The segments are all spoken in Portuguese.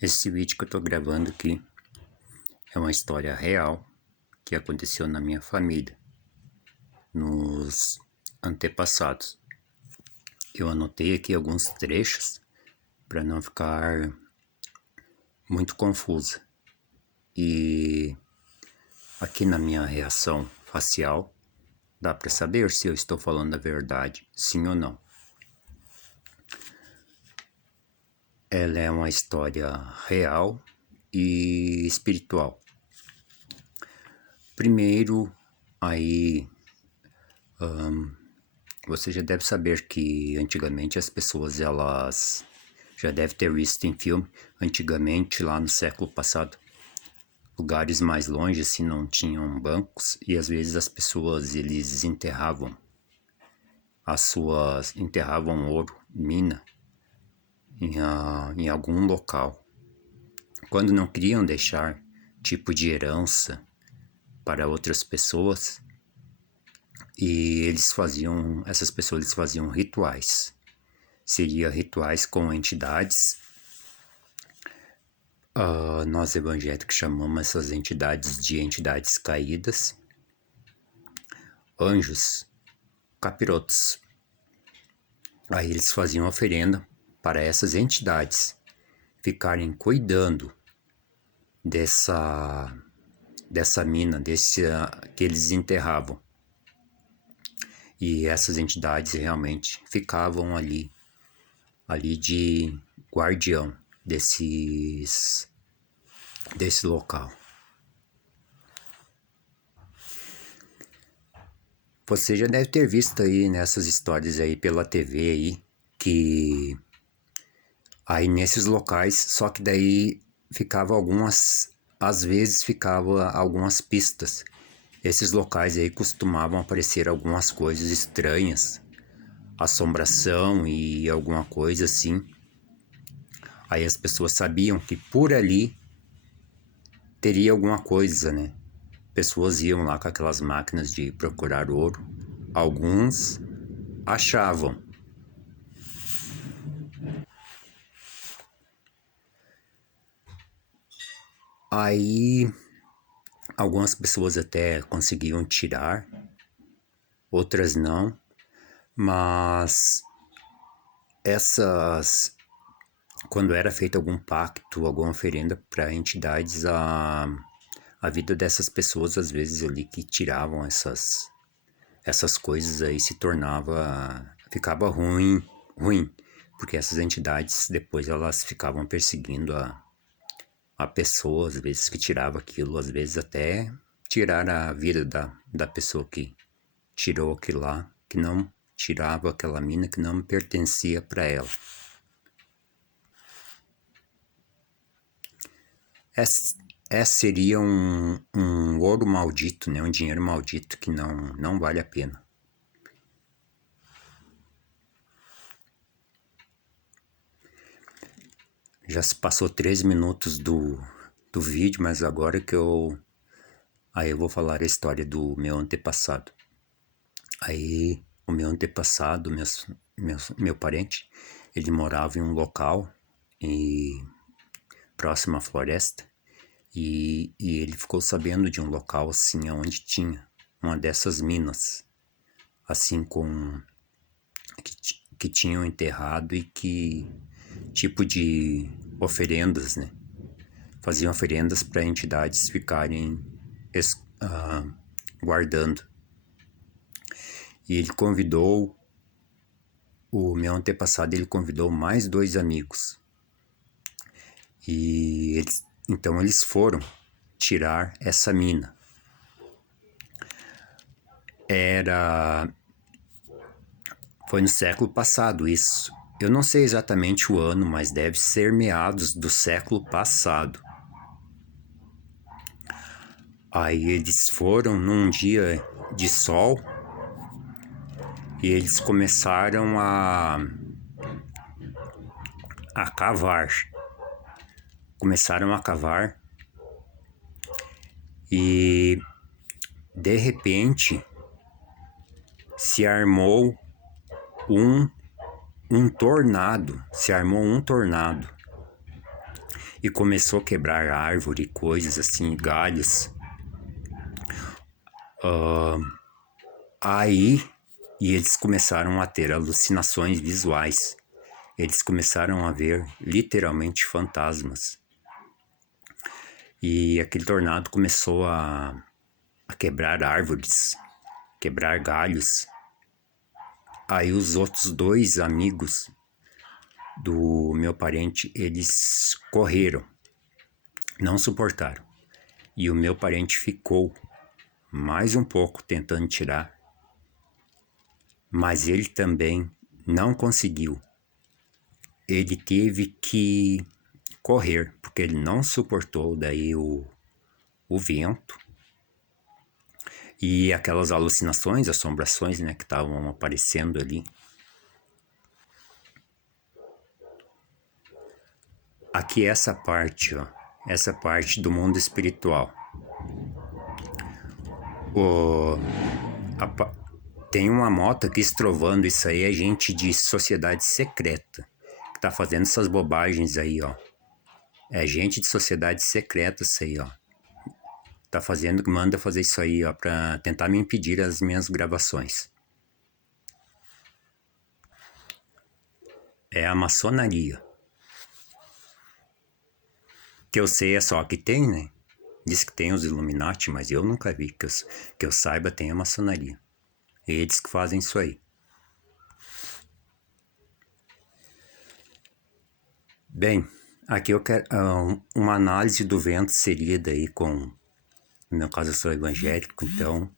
Esse vídeo que eu tô gravando aqui é uma história real que aconteceu na minha família, nos antepassados. Eu anotei aqui alguns trechos para não ficar muito confusa. E aqui na minha reação facial dá para saber se eu estou falando a verdade, sim ou não. Ela é uma história real e espiritual. Primeiro, aí você já deve saber que antigamente as pessoas, elas já devem ter visto em filme, antigamente lá no século passado, lugares mais longe assim não tinham bancos e às vezes as pessoas eles enterravam ouro, mina em algum local. Quando não queriam deixar tipo de herança para outras pessoas, e essas pessoas eles faziam rituais. Seria rituais com entidades. Nós evangélicos chamamos essas entidades de entidades caídas, anjos, capirotos. Aí eles faziam oferenda para essas entidades ficarem cuidando dessa mina, que eles enterravam. E essas entidades realmente ficavam ali de guardião desse local. Você já deve ter visto aí nessas histórias aí pela TV aí, que aí nesses locais, só que daí às vezes ficava algumas pistas. Esses locais aí costumavam aparecer algumas coisas estranhas, assombração e alguma coisa assim. Aí as pessoas sabiam que por ali teria alguma coisa, né? Pessoas iam lá com aquelas máquinas de procurar ouro. Alguns achavam. Aí algumas pessoas até conseguiam tirar, outras não. Mas quando era feito algum pacto, alguma oferenda para entidades, a vida dessas pessoas, às vezes ali que tiravam essas coisas aí ficava ruim, porque essas entidades depois elas ficavam perseguindo a pessoa, às vezes que tirava aquilo, às vezes até tirar a vida da pessoa que tirou aquilo lá, que não tirava aquela mina que não pertencia para ela. Seria um ouro maldito, né? Um dinheiro maldito que não vale a pena. Já se passou 3 minutos do vídeo, mas agora aí eu vou falar a história do meu antepassado. Aí o meu antepassado, meu parente, ele morava em um local próximo à floresta. E ele ficou sabendo de um local assim onde tinha uma dessas minas, assim que tinham enterrado e que tipo de oferendas, né? Faziam oferendas para entidades ficarem guardando. E ele convidou, o meu antepassado, ele convidou mais 2 amigos. E então eles foram tirar essa mina. Foi no século passado isso. Eu não sei exatamente o ano, mas deve ser meados do século passado. Aí eles foram num dia de sol e eles começaram a cavar. Começaram a cavar e de repente se armou um tornado. e começou a quebrar árvore, coisas assim, galhos. Aí, e eles começaram a ter alucinações visuais. Eles começaram a ver literalmente fantasmas. E aquele tornado começou a quebrar árvores, quebrar galhos. Aí os outros 2 amigos do meu parente, eles correram, não suportaram. E o meu parente ficou mais um pouco tentando tirar, mas ele também não conseguiu. Ele teve que correr, porque ele não suportou daí o vento e aquelas alucinações, assombrações, né, que estavam aparecendo ali. Aqui essa parte, ó, essa parte do mundo espiritual. Tem uma moto aqui estrovando, isso aí é gente de sociedade secreta que tá fazendo essas bobagens aí, ó. É gente de sociedade secreta isso aí, ó. Tá fazendo, manda fazer isso aí, ó, pra tentar me impedir as minhas gravações. É a maçonaria. Que eu sei é só que tem, né? Diz que tem os Illuminati, mas eu nunca vi. Que eu saiba, tem a maçonaria. Eles que fazem isso aí. Bem, aqui eu quero uma análise do vento seria daí com... No meu caso eu sou evangélico, então...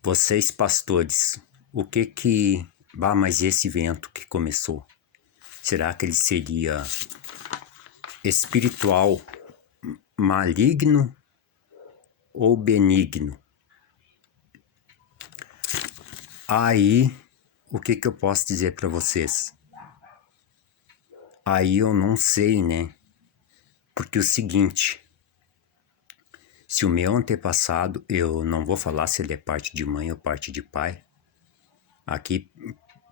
Vocês pastores, o que... mas esse vento que começou, será que ele seria espiritual, maligno ou benigno? Aí, o que eu posso dizer para vocês? Aí eu não sei, né? Porque o seguinte, se o meu antepassado, eu não vou falar se ele é parte de mãe ou parte de pai, aqui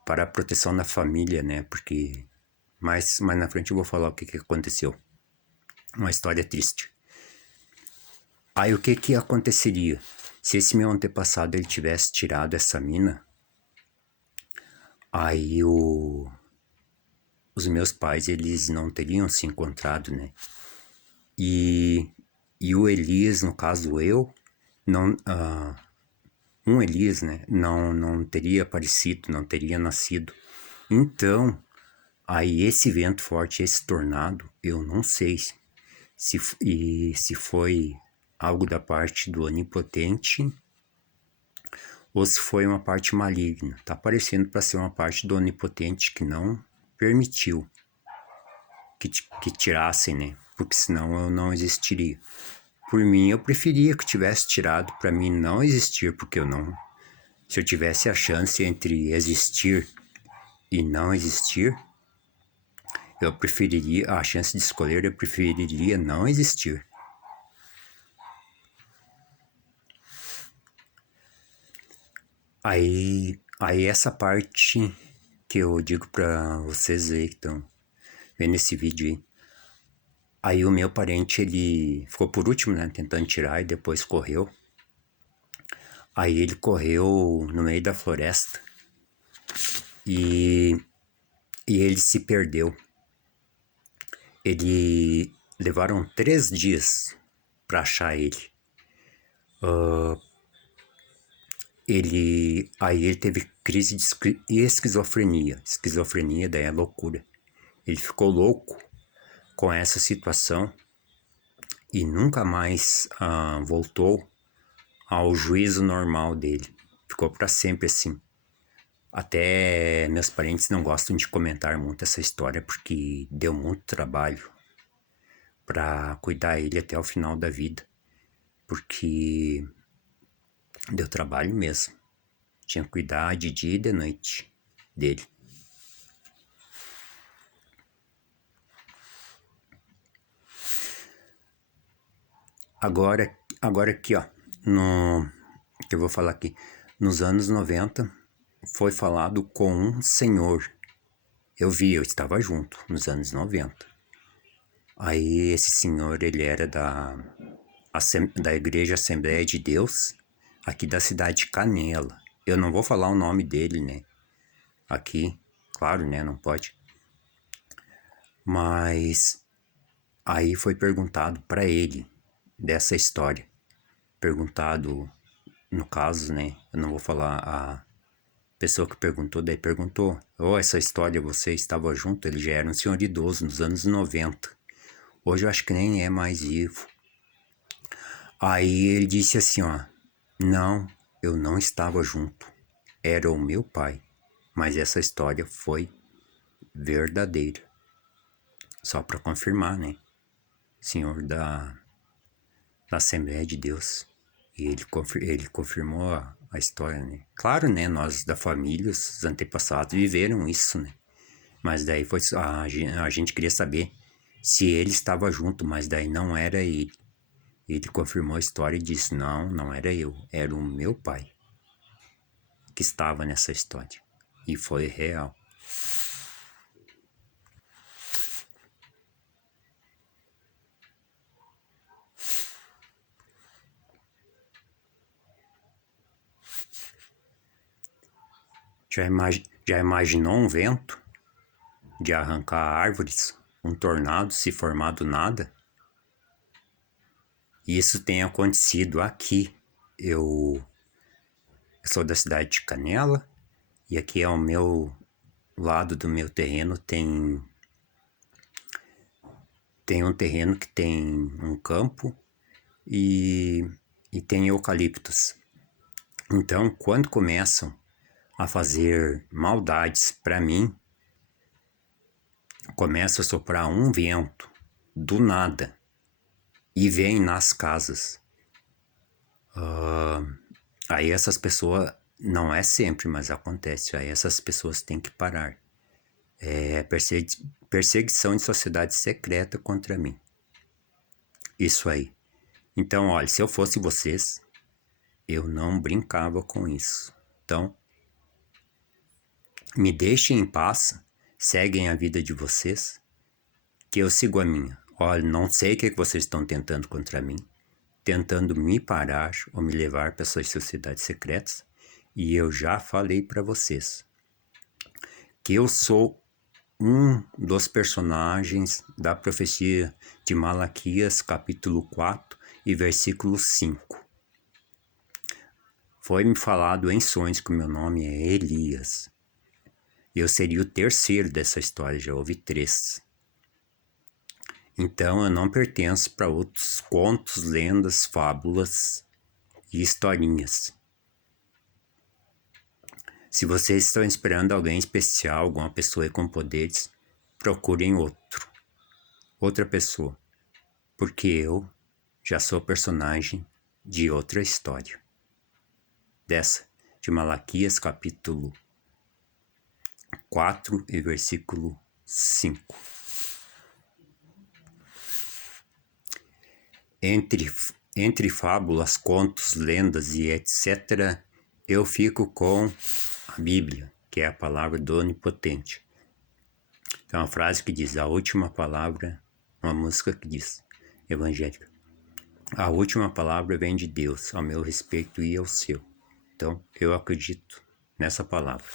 para a proteção da família, né? Porque mais na frente eu vou falar o que aconteceu. Uma história triste. Aí o que aconteceria? Se esse meu antepassado ele tivesse tirado essa mina, aí os meus pais eles não teriam se encontrado, né? E o Elias, no caso eu, não, um Elias, né? Não teria aparecido, não teria nascido. Então, aí esse vento forte, esse tornado, eu não sei se foi algo da parte do Onipotente ou se foi uma parte maligna. Tá parecendo para ser uma parte do Onipotente que não permitiu que tirassem, né? Porque senão eu não existiria. Por mim, eu preferia que tivesse tirado para mim não existir, porque eu não... Se eu tivesse a chance entre existir e não existir, eu preferiria, a chance de escolher, eu preferiria não existir. Aí essa parte que eu digo para vocês aí que estão vendo esse vídeo aí. Aí o meu parente, ele ficou por último, né, tentando tirar e depois correu. Aí ele correu no meio da floresta e ele se perdeu. Levaram 3 dias para achar ele. Aí ele teve crise de esquizofrenia. Esquizofrenia daí é loucura. Ele ficou louco com essa situação e nunca mais voltou ao juízo normal dele. Ficou para sempre assim. Até meus parentes não gostam de comentar muito essa história porque deu muito trabalho para cuidar ele até o final da vida. Porque deu trabalho mesmo. Tinha que cuidar de dia e de noite dele. Agora aqui, ó, que eu vou falar aqui, nos anos 90, foi falado com um senhor. Eu estava junto nos anos 90. Aí esse senhor, ele era da Igreja Assembleia de Deus, aqui da cidade de Canela. Eu não vou falar o nome dele, né? Aqui, claro, né? Não pode. Mas aí foi perguntado para ele dessa história. Perguntado, no caso, né? Eu não vou falar a pessoa que perguntou, daí perguntou: essa história você estava junto? Ele já era um senhor idoso nos anos 90. Hoje eu acho que nem é mais vivo. Aí ele disse assim, ó: não, eu não estava junto. Era o meu pai. Mas essa história foi verdadeira. Só para confirmar, né? Senhor da Assembleia de Deus. E ele confirmou a história, né? Claro, né? Nós da família, os antepassados viveram isso, né? Mas daí foi a gente queria saber se ele estava junto, mas daí não era ele. Ele confirmou a história e disse: não era eu, era o meu pai que estava nessa história. E foi real. Já imaginou um vento de arrancar árvores? Um tornado se formar do nada? Isso tem acontecido aqui. Eu sou da cidade de Canela e aqui ao meu lado do meu terreno tem um terreno que tem um campo e tem eucaliptos. Então, quando começam a fazer maldades para mim, começa a soprar um vento do nada e vem nas casas. Aí essas pessoas, não é sempre, mas acontece, aí essas pessoas têm que parar. É perseguição de sociedade secreta contra mim. Isso aí. Então, olha, se eu fosse vocês, eu não brincava com isso. Então, me deixem em paz, seguem a vida de vocês, que eu sigo a minha. Olha, não sei o que vocês estão tentando contra mim, tentando me parar ou me levar para essas sociedades secretas, e eu já falei para vocês que eu sou um dos personagens da profecia de Malaquias, capítulo 4 e versículo 5. Foi-me falado em sonhos que o meu nome é Elias. Eu seria o terceiro dessa história, já houve 3. Então eu não pertenço para outros contos, lendas, fábulas e historinhas. Se vocês estão esperando alguém especial, alguma pessoa com poderes, procurem outra pessoa, porque eu já sou personagem de outra história. Dessa, de Malaquias capítulo 4 e versículo 5. Entre fábulas, contos, lendas e etc., eu fico com a Bíblia, que é a palavra do Onipotente. Tem uma frase que diz: a última palavra, uma música que diz, evangélica: a última palavra vem de Deus, ao meu respeito e ao seu. Então, eu acredito nessa palavra.